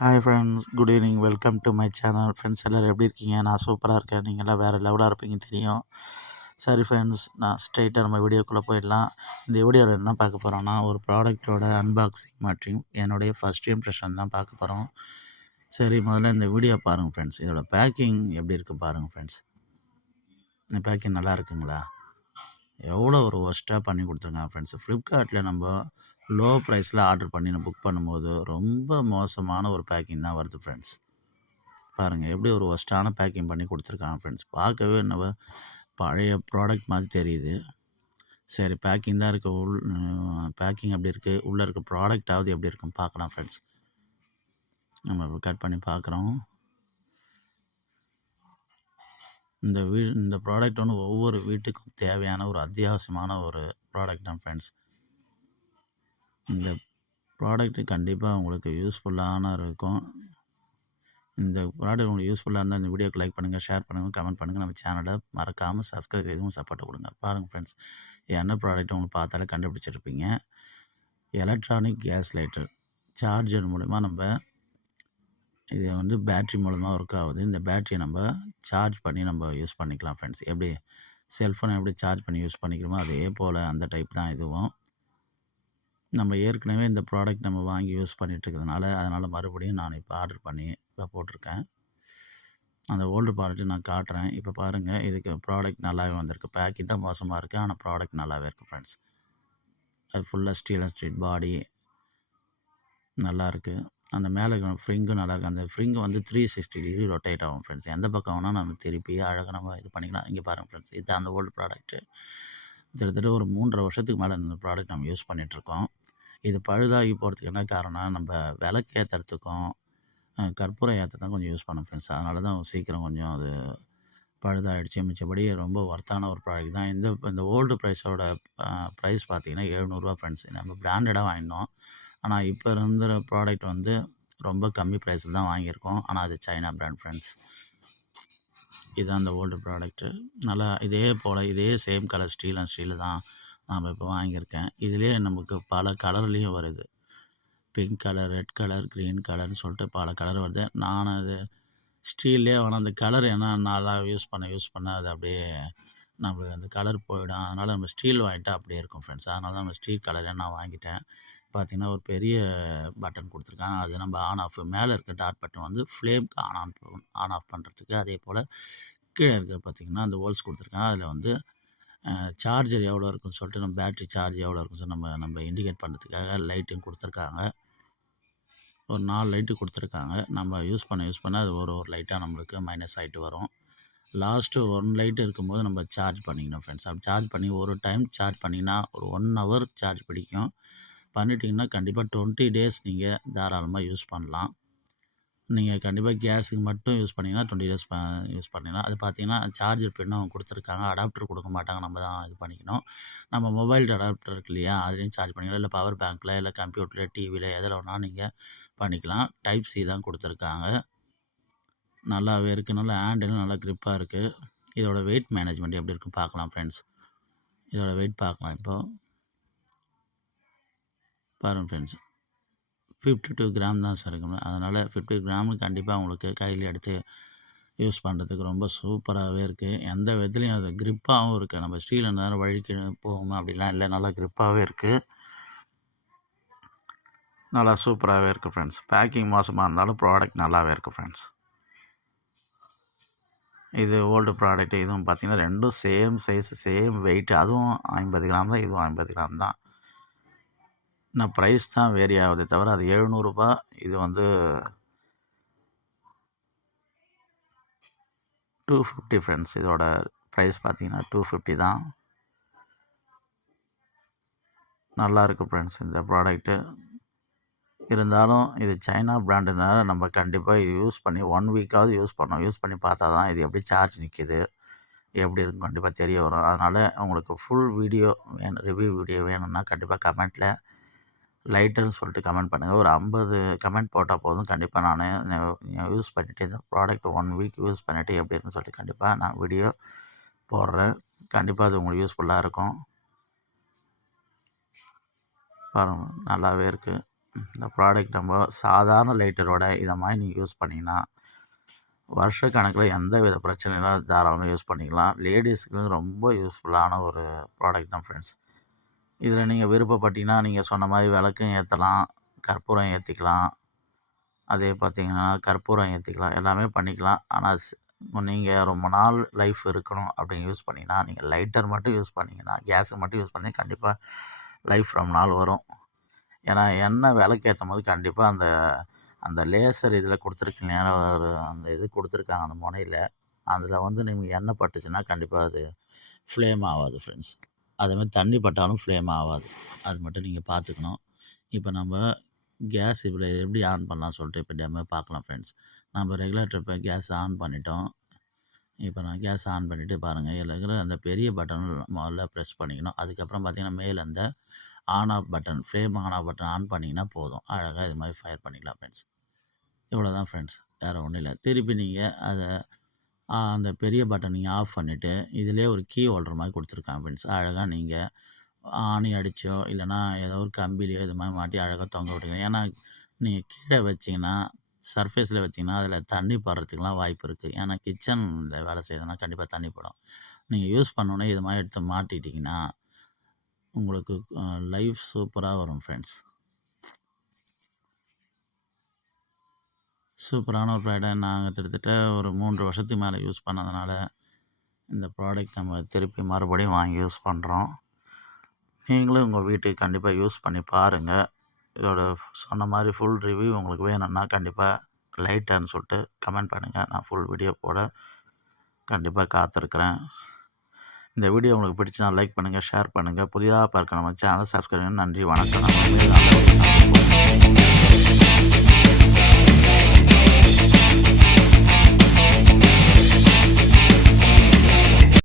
Hi friends, good evening. Welcome to my channel. Friends எல்லோரும் எப்படி இருக்கீங்க? நான் சூப்பராக இருக்கேன். நீங்கள்லாம் வேறு லெவலாக இருப்பீங்க தெரியும். சரி ஃப்ரெண்ட்ஸ், நான் ஸ்ட்ரெயிட்டாக நம்ம வீடியோக்குள்ளே போயிடலாம். இந்த வீடியோவில் என்ன பார்க்க போகிறோன்னா, ஒரு ப்ராடக்ட்டோட அன்பாக்சிங் மற்றும் என்னுடைய ஃபஸ்ட் இம்ப்ரெஷன் தான் பார்க்க போகிறோம். சரி, முதல்ல இந்த வீடியோ பாருங்கள் ஃப்ரெண்ட்ஸ். இதோட பேக்கிங் எப்படி இருக்குது பாருங்கள் ஃப்ரெண்ட்ஸ். இந்த பேக்கிங் நல்லா இருக்குங்களா? எவ்வளோ ஒரு ஒர்ஸ்ட்டாக பண்ணி கொடுத்துருக்காங்க ஃப்ரெண்ட்ஸ். ஃப்ளிப்கார்ட்டில் நம்ம லோ ப்ரைஸில் ஆர்டர் பண்ணி நான் புக் பண்ணும்போது ரொம்ப மோசமான ஒரு பேக்கிங் தான் வருது ஃப்ரெண்ட்ஸ். பாருங்கள் எப்படி ஒரு ஒர்ஸ்ட்டான பேக்கிங் பண்ணி கொடுத்துருக்காங்க ஃப்ரெண்ட்ஸ். பார்க்கவே நம்ம பழைய ப்ராடக்ட் மாதிரி தெரியுது. சரி, பேக்கிங் தான் இருக்குது. பேக்கிங் எப்படி இருக்குது, உள்ளே இருக்க ப்ராடக்டாவது எப்படி இருக்குன்னு பார்க்கலாம் ஃப்ரெண்ட்ஸ். நம்ம கட் பண்ணி பார்க்குறோம். இந்த ப்ராடக்ட் வந்து ஒவ்வொரு வீட்டுக்கும் தேவையான ஒரு அத்தியாவசியமான ஒரு ப்ராடக்ட் தான் ஃப்ரெண்ட்ஸ். இந்த ப்ராடக்ட்டு கண்டிப்பாக உங்களுக்கு யூஸ்ஃபுல்லான இருக்கும். இந்த ப்ராடக்ட் உங்களுக்கு யூஸ்ஃபுல்லாக இருந்தால் இந்த வீடியோக்கு லைக் பண்ணுங்கள், ஷேர் பண்ணுங்கள், கமெண்ட் பண்ணுங்கள். நம்ம சேனலை மறக்காமல் சப்ஸ்கிரைப் செய்தும் சப்போர்ட் கொடுங்க. பாருங்கள் ஃப்ரெண்ட்ஸ், என்ன ப்ராடக்ட் உங்களுக்கு பார்த்தாலே கண்டுபிடிச்சிருப்பீங்க. Electronic gas lighter. சார்ஜர் மூலிமா நம்ம இது வந்து பேட்ரி மூலமாக ஒர்க் ஆகுது. இந்த பேட்ரியை நம்ம சார்ஜ் பண்ணி நம்ம யூஸ் பண்ணிக்கலாம் ஃப்ரெண்ட்ஸ். எப்படி செல்ஃபோனை எப்படி சார்ஜ் பண்ணி யூஸ் பண்ணிக்கிறோமோ அதே போல் அந்த டைப் தான் இதுவும். நம்ம ஏற்கனவே இந்த ப்ராடக்ட் நம்ம வாங்கி யூஸ் பண்ணிகிட்ருக்கிறதுனால அதனால் மறுபடியும் நான் இப்போ ஆர்டர் பண்ணி இப்போ போட்டிருக்கேன். அந்த ஓல்டு ப்ராடக்ட்டு நான் காட்டுறேன். இப்போ பாருங்கள், இதுக்கு ப்ராடக்ட் நல்லாவே வந்திருக்கு. பேக்கிங் தான் மோசமாக இருக்குது, ஆனால் ப்ராடக்ட் நல்லாவே இருக்குது ஃப்ரெண்ட்ஸ். அது ஃபுல்லாக ஸ்டீல் அண்ட் ஸ்ட்ரீட் பாடி நல்லாயிருக்கு. அந்த மேலே ஃப்ரிங்கும் நல்லாயிருக்கு. அந்த ஃப்ரிங்கு வந்து 360 டிகிரி ரொட்டேட் ஆகும் ஃப்ரெண்ட்ஸ். எந்த பக்கம் வேணால் நம்ம திருப்பி அழகாக நம்ம இது பண்ணிக்கலாம். இங்கே பாருங்கள் ஃப்ரெண்ட்ஸ், இது அந்த ஓல்டு ப்ராடக்ட்டு. கிட்டத்தட்ட ஒரு 3.5 வருஷத்துக்கு மேலே இந்த ப்ராடக்ட் நம்ம யூஸ் பண்ணிகிட்ருக்கோம். இது பழுதாகி போகிறதுக்கு என்ன காரணம், நம்ம விளக்கு ஏற்றுறதுக்கும் கற்பூரம் ஏற்ற தான் கொஞ்சம் யூஸ் பண்ணோம் ஃப்ரெண்ட்ஸ். அதனால தான் சீக்கிரம் கொஞ்சம் அது பழுதாகிடுச்சு. மிச்சபடி ரொம்ப ஒர்த்தான ஒரு ப்ராடக்ட் தான். இந்த ஓல்டு ப்ரைஸோட ப்ரைஸ் பார்த்திங்கன்னா ரூ. 700 ஃப்ரெண்ட்ஸ். நம்ம பிராண்டடாக வாங்கினோம். ஆனால் இப்போ இருந்துற ப்ராடக்ட் வந்து ரொம்ப கம்மி ப்ரைஸில் தான் வாங்கியிருக்கோம். ஆனால் அது சைனா பிராண்ட் ஃப்ரெண்ட்ஸ். இதுதான் அந்த ஓல்டு ப்ராடக்ட்டு. நல்லா இதே போல் இதே same colour steel and steel தான் நாம் இப்போ வாங்கியிருக்கேன். இதிலே நமக்கு பல கலர்லேயும் வருது. Pink colour, red colour, green கலர்னு சொல்லிட்டு பல கலர் வருது. நான் அது ஸ்டீல்லே வேணாம், அந்த கலர் ஏன்னா நல்லா யூஸ் பண்ண அது அப்படியே நம்மளுக்கு அந்த கலர் போயிடும். அதனால் நம்ம ஸ்டீல் வாங்கிட்டா அப்படியே இருக்கும் ஃப்ரெண்ட்ஸ். அதனால தான் நம்ம ஸ்டீல் கலரே நான் வாங்கிட்டேன். பார்த்திங்கன்னா ஒரு பெரிய பட்டன் கொடுத்துருக்காங்க. அது நம்ம ஆன் ஆஃப் மேலே இருக்க டாட் பட்டன் வந்து ஃப்ளேம்க்கு ஆன் ஆஃப் பண்ணுறதுக்கு. அதே போல் கீழே இருக்கிற பார்த்திங்கன்னா அந்த ஹோல்ஸ் கொடுத்துருக்காங்க. அதில் வந்து சார்ஜர் எவ்வளோ இருக்குன்னு சொல்லிட்டு நம்ம பேட்ரி சார்ஜ் எவ்வளோ இருக்குன்னு சொல்லி நம்ம இண்டிகேட் பண்ணுறதுக்காக லைட்டும் கொடுத்துருக்காங்க. ஒரு 4 லைட்டு கொடுத்துருக்காங்க. நம்ம யூஸ் பண்ண அது ஒரு லைட்டாக நம்மளுக்கு மைனஸ் ஆகிட்டு வரும். லாஸ்ட்டு 1 லைட் இருக்கும்போது நம்ம சார்ஜ் பண்ணிக்கணும் ஃப்ரெண்ட்ஸ். அப்படி சார்ஜ் பண்ணி ஒரு டைம் சார்ஜ் பண்ணிங்கன்னா ஒரு 1 ஹவர் சார்ஜ் பிடிக்கும். பண்ணிட்டீங்கன்னா கண்டிப்பாக 20 டேஸ் நீங்கள் தாராளமாக யூஸ் பண்ணலாம். நீங்கள் கண்டிப்பாக கேஸுக்கு மட்டும் யூஸ் பண்ணிங்கன்னா 20 டேஸ் யூஸ் பண்ணிக்கலாம். அது பார்த்தீங்கன்னா சார்ஜர் பின் அவங்க கொடுத்துருக்காங்க. அடாப்டர் கொடுக்க மாட்டாங்க, நம்ம தான் இது பண்ணிக்கணும். நம்ம மொபைல் அடாப்டர் இருக்கு இல்லையா, அதுலேயும் சார்ஜ் பண்ணிக்கலாம். இல்லை பவர் பேங்க்கில், இல்லை கம்ப்யூட்டரில், டிவியில் எதில் வேணாலும் நீங்கள் பண்ணிக்கலாம். டைப் சி தான் கொடுத்துருக்காங்க. நல்லாவே இருக்குது. நல்லா ஹேண்டிலும் நல்லா க்ரிப்பாக இருக்குது. இதோட வெயிட் மேனேஜ்மெண்ட் எப்படி இருக்குன்னு பார்க்கலாம் ஃப்ரெண்ட்ஸ். இதோட வெயிட் பார்க்கலாம். இப்போது பாருங்கள் ஃப்ரெண்ட்ஸ், 52 கிராம் தான் சார் இருக்குங்க. அதனால் 50 கிராமு கண்டிப்பாக உங்களுக்கு கையில் எடுத்து யூஸ் பண்ணுறதுக்கு ரொம்ப சூப்பராகவே இருக்குது. எந்த விதத்துலையும் அது க்ரிப்பாகவும் இருக்குது. நம்ம ஸ்டீல் நேரம் வழுக்கி போகுமா அப்படிலாம் இல்லை, நல்லா க்ரிப்பாகவே இருக்குது. நல்லா சூப்பராகவே இருக்குது ஃப்ரெண்ட்ஸ். பேக்கிங் மோசமாக இருந்தாலும் ப்ராடக்ட் நல்லாவே இருக்குது ஃப்ரெண்ட்ஸ். இது ஓல்டு ப்ராடக்ட். இதுவும் பார்த்திங்கன்னா ரெண்டும் சேம் சைஸு, சேம் வெயிட்டு. அதுவும் 50 கிராம் தான், இதுவும் 50 கிராம் தான். இன்னும் ப்ரைஸ் தான் வேரி ஆகுதே தவிர அது ரூ. 700. இது வந்து 250 ஃப்ரெண்ட்ஸ். இதோட ப்ரைஸ் பார்த்திங்கன்னா 250 தான். நல்லாயிருக்கு ஃப்ரெண்ட்ஸ் இந்த ப்ராடக்ட்டு. இருந்தாலும் இது சைனா பிராண்டுனால நம்ம கண்டிப்பாக யூஸ் பண்ணி 1 வீக்காவது யூஸ் பண்ணணும். யூஸ் பண்ணி பார்த்தா தான் இது எப்படி சார்ஜ் நிற்கிது, எப்படி இருக்குன்னு கண்டிப்பாக தெரிய வரும். அதனால் உங்களுக்கு ஃபுல் வீடியோ வேணும், ரிவ்யூ வீடியோ வேணும்னா கண்டிப்பாக கமெண்ட்டில் லைட்டர்னு சொல்லிட்டு கமெண்ட் பண்ணுங்கள். ஒரு 50 கமெண்ட் போட்டால் போதும். கண்டிப்பாக நான் யூஸ் பண்ணிவிட்டு இந்த ப்ராடக்ட் 1 வீக் யூஸ் பண்ணிவிட்டு எப்படி இருக்குன்னு சொல்லிட்டு கண்டிப்பாக நான் வீடியோ போடுறேன். கண்டிப்பாக அது உங்களுக்கு யூஸ்ஃபுல்லாக இருக்கும். பாருங்கள், நல்லாவே இருக்குது. இந்த ப்ராடக்ட் நம்ம சாதாரண லைட்டரோட இதை மாதிரி நீங்கள் யூஸ் பண்ணிங்கன்னா வருஷக்கணக்கில் எந்த வித பிரச்சனையும் தாராளமாக யூஸ் பண்ணிக்கலாம். லேடிஸுக்கு ரொம்ப யூஸ்ஃபுல்லான ஒரு ப்ராடக்ட் தான் ஃப்ரெண்ட்ஸ். இதில் நீங்கள் விருப்பப்பட்டீங்கன்னா நீங்கள் சொன்ன மாதிரி விளக்கும் ஏற்றலாம், கற்பூரம் ஏற்றிக்கலாம், அதே பார்த்திங்கன்னா கற்பூரம் ஏற்றிக்கலாம், எல்லாமே பண்ணிக்கலாம். ஆனால் நீங்கள் ரொம்ப நாள் லைஃப் இருக்கணும் அப்படின்னு யூஸ் பண்ணிங்கன்னா நீங்கள் லைட்டர் மட்டும் யூஸ் பண்ணிங்கன்னா, கேஸை மட்டும் யூஸ் பண்ணி கண்டிப்பாக லைஃப் ரொம்ப நாள் வரும். ஏன்னா எண்ணெய் விளக்கு ஏற்றும் போது கண்டிப்பாக அந்த அந்த லேசர் இதில் கொடுத்துருக்கீங்க, ஒரு அந்த இது கொடுத்துருக்காங்க அந்த முனையில், அதில் வந்து நீங்கள் எண்ணெய் பட்டுச்சுன்னா கண்டிப்பாக அது ஃப்ளேம் ஆகாது ஃப்ரெண்ட்ஸ். அதேமாதிரி தண்ணி பட்டாலும் ஃப்ளேம் ஆகாது. அது மட்டும் நீங்கள் பார்த்துக்கணும். இப்போ நம்ம கேஸ் இதில் எப்படி ஆன் பண்ணலாம் சொல்லிட்டு இப்போ டெமோ பார்க்கலாம் ஃப்ரெண்ட்ஸ். நம்ம ரெகுலேட்டர் இப்போ கேஸ் ஆன் பண்ணிட்டோம். இப்போ நான் கேஸ் ஆன் பண்ணிவிட்டு பாருங்கள், இதில் இருக்கிற அந்த பெரிய பட்டன் முதல்ல ப்ரெஸ் பண்ணிக்கணும். அதுக்கப்புறம் பார்த்திங்கன்னா மேலே அந்த on off button, flame on off button on பண்ணிங்கன்னா போதும். அழகாக இது மாதிரி ஃபயர் பண்ணிக்கலாம் ஃப்ரெண்ட்ஸ். இவ்வளோ தான் ஃப்ரெண்ட்ஸ், வேறு ஒன்றும் இல்லை. திருப்பி நீங்கள் அதை அந்த பெரிய பட்டன் நீங்கள் ஆஃப் பண்ணிவிட்டு இதிலே ஒரு கீ ஹோல்டர் மாதிரி கொடுத்துருக்காங்க ஃப்ரெண்ட்ஸ். அழகாக நீங்கள் ஆணி அடித்தோ இல்லைனா ஏதோ ஒரு கம்பிலையோ இது மாதிரி மாட்டி அழகாக தொங்க விட்டுக்கலாம். ஏன்னா நீங்கள் கீழே வச்சிங்கன்னா, சர்ஃபேஸில் வச்சிங்கன்னா அதில் தண்ணி படுறதுக்குலாம் வாய்ப்பு இருக்குது. ஏன்னா கிச்சனில் வேலை செய்யுதுன்னா கண்டிப்பாக தண்ணி படும். நீங்கள் யூஸ் பண்ணோன்னே இது மாதிரி எடுத்து மாட்டிட்டிங்கன்னா உங்களுக்கு லைஃப் சூப்பராக வரும் ஃப்ரெண்ட்ஸ். சூப்பரான ஒரு ப்ராடக்ட். நாங்கள் கிட்டத்தட்ட ஒரு 3 வருஷத்துக்கு மேலே யூஸ் பண்ணதுனால இந்த ப்ராடக்ட் நம்ம திருப்பி மறுபடியும் வாங்கி யூஸ் பண்ணுறோம். நீங்களும் உங்கள் வீட்டுக்கு கண்டிப்பாக யூஸ் பண்ணி பாருங்கள். இதோட சொன்ன மாதிரி ஃபுல் ரிவ்யூ உங்களுக்கு வேணும்னா கண்டிப்பாக லைட்டர்னு சொல்லிட்டு கமெண்ட் பண்ணுங்கள். நான் ஃபுல் வீடியோ போட கண்டிப்பாக காத்திருக்கிறேன். இந்த வீடியோ உங்களுக்கு பிடிச்சா லைக் பண்ணுங்கள், ஷேர் பண்ணுங்கள். புதிதாக பார்க்க நம்ம சேனலை சப்ஸ்கிரைப் பண்ணுங்கள். நன்றி, வணக்கம்.